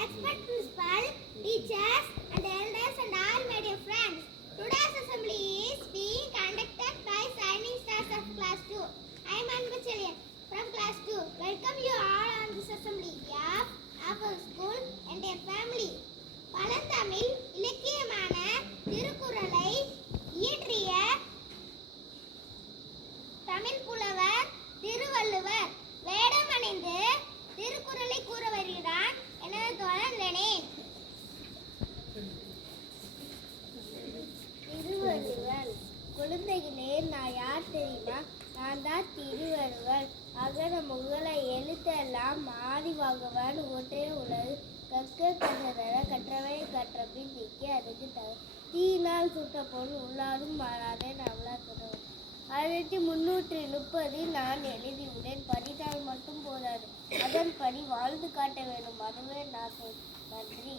Respect principal, teachers, and elders and all my dear friends. Today's assembly is being conducted by Shining Stars of Class 2. I am Anbachalian from Class 2. Welcome you all on this assembly of our school and their family. பழந்தமிழ் இலக்கியமான திருக்குறளை இயற்றிய தமிழ் புலவர் திருவள்ளுவர் வேடமணிந்து திருக்குறளை கூற வருகிறான் எனது தோழன் Lenin. Thiruvalluvar. குழந்தைகளே, நான் யார் தெரியுமா? நான் தான் திருவள்ளுவர். அகர முகல எழுத்தெல்லாம் ஆதிவாகவன் ஒன்றே உள்ளது. கற்க கற்றதர கற்றவை கற்றபின் நீக்கி அதுக்கு தீயினால் சுட்ட பொருள் உள்ளாரும் மாறாதே நம்மளா சொல்றேன். 1330 நான் எழுதியுடன் படித்தால் மட்டும் போதாது, அதன்படி வாழ்ந்து காட்ட வேண்டும். அதுவே நான் நன்றி.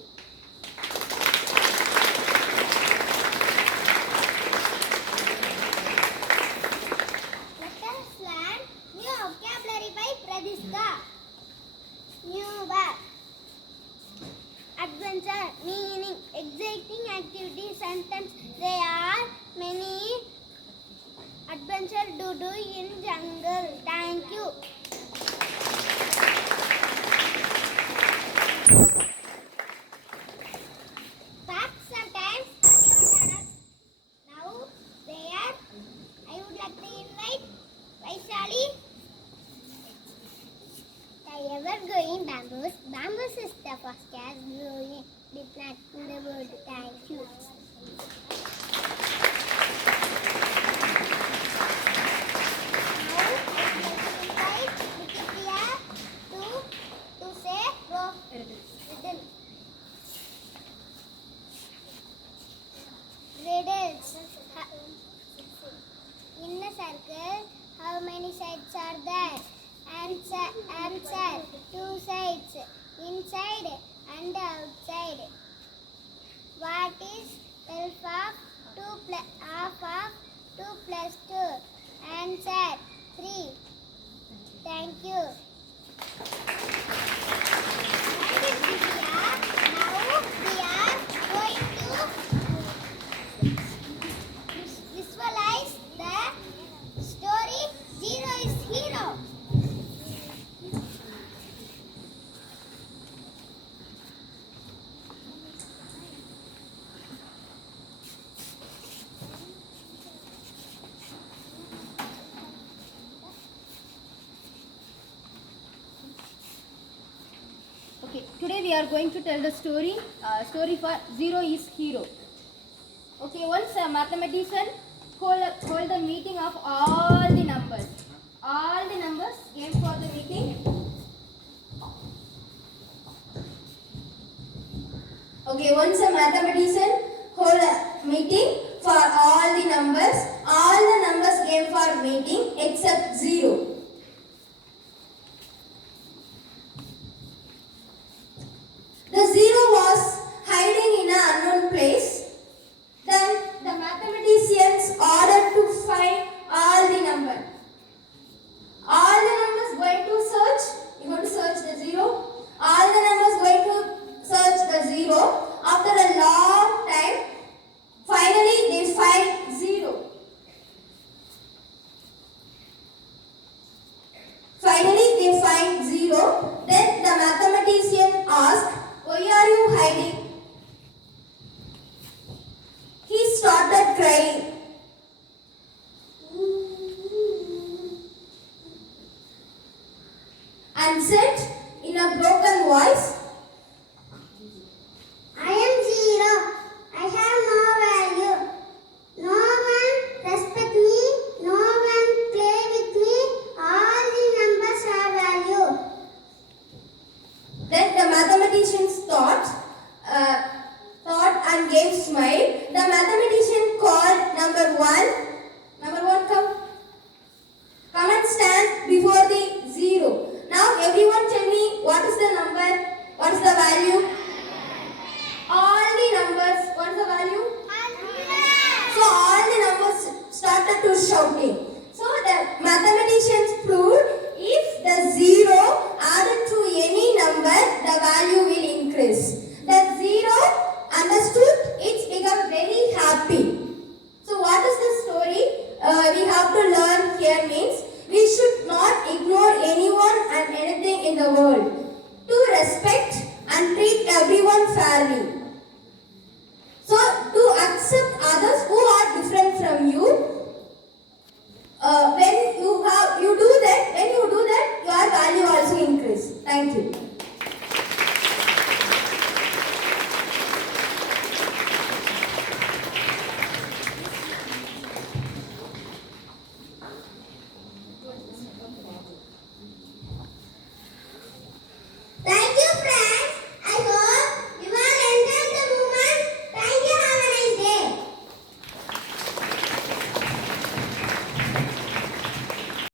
Let us learn new vocabulary by Pradishka. New word. Adventure, meaning exciting activity. Sentence: there are many adventure to do in jungle. Thank you. Fact sentence. Now there I would like to invite Vaishali. The ever-growing bamboos. Bamboos is the fastest growing plant in the world. Thank you. Riddles. In a circle, how many sides are there? Answer. 2 sides. Inside and outside. What is half of 2 plus 2? Answer 3. Thank you. Now we are going to visualize the story Zero is Hero. Okay, today we are going to tell the story for Zero is Hero. Okay, once a mathematician hold the meeting of all the numbers. All the numbers came for the meeting. Okay, once a mathematician hold a meeting for all the numbers. All the numbers came for meeting except 0. The 0 was hiding in an unknown place. Then the mathematicians ordered to find all the numbers. All the numbers going to search. You want to search the 0. All the numbers going to search the 0. After a long time, finally they find 0. Finally they find 0. Then the mathematician asked, "Why are you hiding?" He started crying. And said in a broken voice, I am 0. I have no value. No one respect me. No one play with me. All the numbers have value. Then the mathematicians thought and gave smile. The mathematician called number 1. Number 1, come and stand before the 0. Now everyone tell me, what is the number? What is the value?